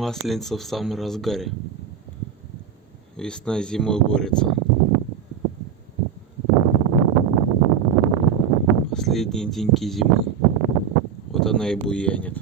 Масленица в самом разгаре. Весна с зимой борется. Последние деньки зимы. Вот она и буянит.